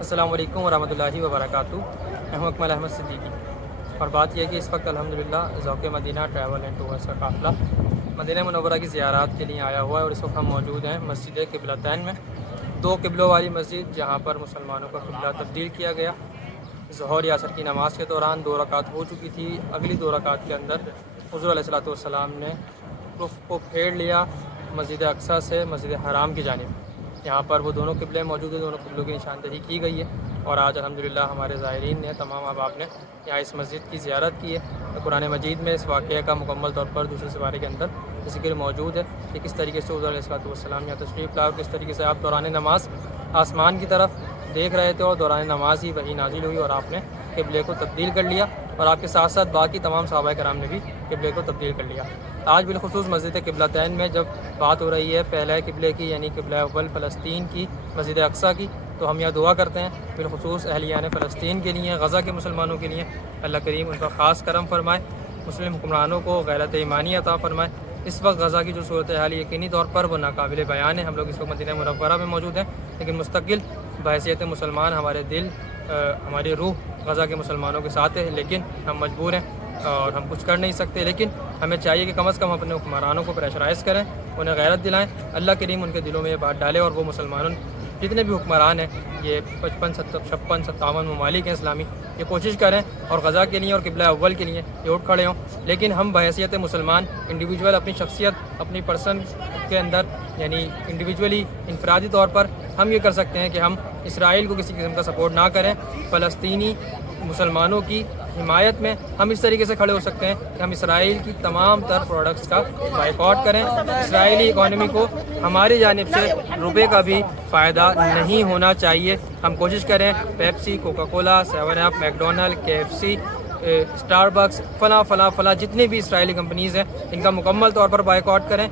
السلام علیکم ورحمۃ اللہ وبرکاتہ۔ میں ہوں اکمل احمد صدیقی، اور بات یہ ہے کہ اس وقت الحمدللہ ذوق مدینہ ٹریول اینڈ ٹورس کا قافلہ مدینہ منورہ کی زیارات کے لیے آیا ہوا ہے، اور اس وقت ہم موجود ہیں مسجد قبلتین میں، دو قبلوں والی مسجد جہاں پر مسلمانوں کا قبلہ تبدیل کیا گیا۔ ظہر یا عصر کی نماز کے دوران 2 رکعت ہو چکی تھی، اگلی 2 رکعت کے اندر حضور علیہ الصلوۃ والسلام نے رخ کو پھیر لیا مسجد اقصیٰ سے مسجد حرام کی جانب۔ یہاں پر وہ دونوں قبلے موجود ہیں، دونوں قبلوں کی نشاندہی کی گئی ہے، اور آج الحمدللہ ہمارے زائرین نے، تمام احباب نے یہاں اس مسجد کی زیارت کی ہے۔ قرآن مجید میں اس واقعے کا مکمل طور پر دوسرے سپارے کے اندر ذکر موجود ہے کہ کس طریقے سے حضور علیہ الصلوۃ والسلام یہاں تشریف لاؤ، کس طریقے سے آپ دوران نماز آسمان کی طرف دیکھ رہے تھے، اور دوران نماز ہی وحی نازل ہوئی اور آپ نے قبلے کو تبدیل کر لیا، اور آپ کے ساتھ ساتھ باقی تمام صحابہ کرام نے بھی قبلے کو تبدیل کر لیا۔ آج بالخصوص مسجد قبلتین میں جب بات ہو رہی ہے پہلے قبلے کی، یعنی قبلہ اول فلسطین کی مسجد اقصیٰ کی، تو ہم یہاں دعا کرتے ہیں بالخصوص اہلیان فلسطین کے لیے، غزہ کے مسلمانوں کے لیے، اللہ کریم ان کا خاص کرم فرمائے، مسلم حکمرانوں کو غیرت ایمانی عطا فرمائے۔ اس وقت غزہ کی جو صورتحال یقینی طور پر وہ ناقابل بیان ہے۔ ہم لوگ اس وقت مدینہ منورہ میں موجود ہیں، لیکن مستقل بحیثیت مسلمان ہمارے دل، ہماری روح غزہ کے مسلمانوں کے ساتھ ہے، لیکن ہم مجبور ہیں اور ہم کچھ کر نہیں سکتے، لیکن ہمیں چاہیے کہ کم از کم اپنے حکمرانوں کو پریشرائز کریں، انہیں غیرت دلائیں، اللہ کریم ان کے دلوں میں یہ بات ڈالے، اور وہ مسلمانوں جتنے بھی حکمران ہیں، یہ 55 56 57 ممالک ہیں اسلامی، یہ کوشش کریں اور غزہ کے لیے اور قبلہ اول کے لیے یہ اٹھ کھڑے ہوں۔ لیکن ہم بحیثیت مسلمان انڈیویجول اپنی شخصیت، اپنی پرسن کے اندر، یعنی انڈیویجولی انفرادی طور پر ہم یہ کر سکتے ہیں کہ ہم اسرائیل کو کسی قسم کا سپورٹ نہ کریں، فلسطینی مسلمانوں کی حمایت میں ہم اس طریقے سے کھڑے ہو سکتے ہیں کہ ہم اسرائیل کی تمام تر پروڈکٹس کا بائیکاٹ کریں۔ اسرائیلی اکانومی کو ہماری جانب سے روپے کا بھی فائدہ نہیں ہونا چاہیے۔ ہم کوشش کریں پیپسی، کوکا کولا، 7 اپ، میکڈونلڈ، KFC، اسٹار بکس، فلاں جتنی بھی اسرائیلی کمپنیز ہیں، ان کا مکمل طور پر بائیکاٹ کریں۔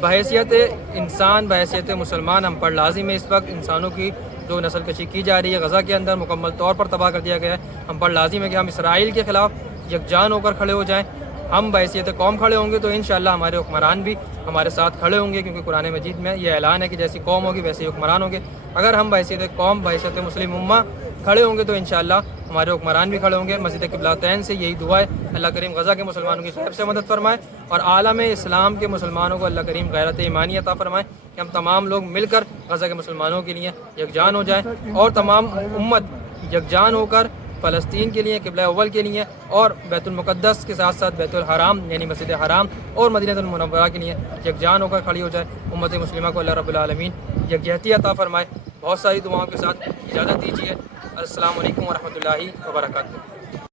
بحیثیت انسان، بحیثیت مسلمان ہم پر لازم ہے، اس وقت انسانوں کی جو نسل کشی کی جا رہی ہے غزہ کے اندر مکمل طور پر تباہ کر دیا گیا ہے، ہم پر لازم ہے کہ ہم اسرائیل کے خلاف یکجان ہو کر کھڑے ہو جائیں۔ ہم بحیثیت قوم کھڑے ہوں گے تو انشاءاللہ ہمارے حکمران بھی ہمارے ساتھ کھڑے ہوں گے، کیونکہ قرآن مجید میں یہ اعلان ہے کہ جیسی قوم ہوگی ویسے ہی حکمران ہوں گے۔ اگر ہم بحیثیت قوم، بحیثیت مسلم امہ کھڑے ہوں گے تو انشاءاللہ ہمارے حکمران بھی کھڑے ہوں گے۔ مسجد قبلتین سے یہی دعا ہے، اللہ کریم غزہ کے مسلمانوں کی خیر سے مدد فرمائے، اور عالم اسلام کے مسلمانوں کو اللہ کریم غیرت ایمانی عطا فرمائے کہ ہم تمام لوگ مل کر غزہ کے مسلمانوں کے لیے یکجان ہو جائیں، اور تمام امت یکجان ہو کر فلسطین کے لیے، قبلہ اول کے لیے، اور بیت المقدس کے ساتھ ساتھ بیت الحرام یعنی مسجد حرام اور مدینہ المنورہ کے لیے یکجان ہو کر کھڑی ہو جائے۔ امت مسلمہ کو اللہ رب العالمین یکجہتی عطا فرمائے۔ بہت ساری دعاؤں کے ساتھ اجازت دیجیے۔ السلام علیکم ورحمۃ اللہ وبرکاتہ۔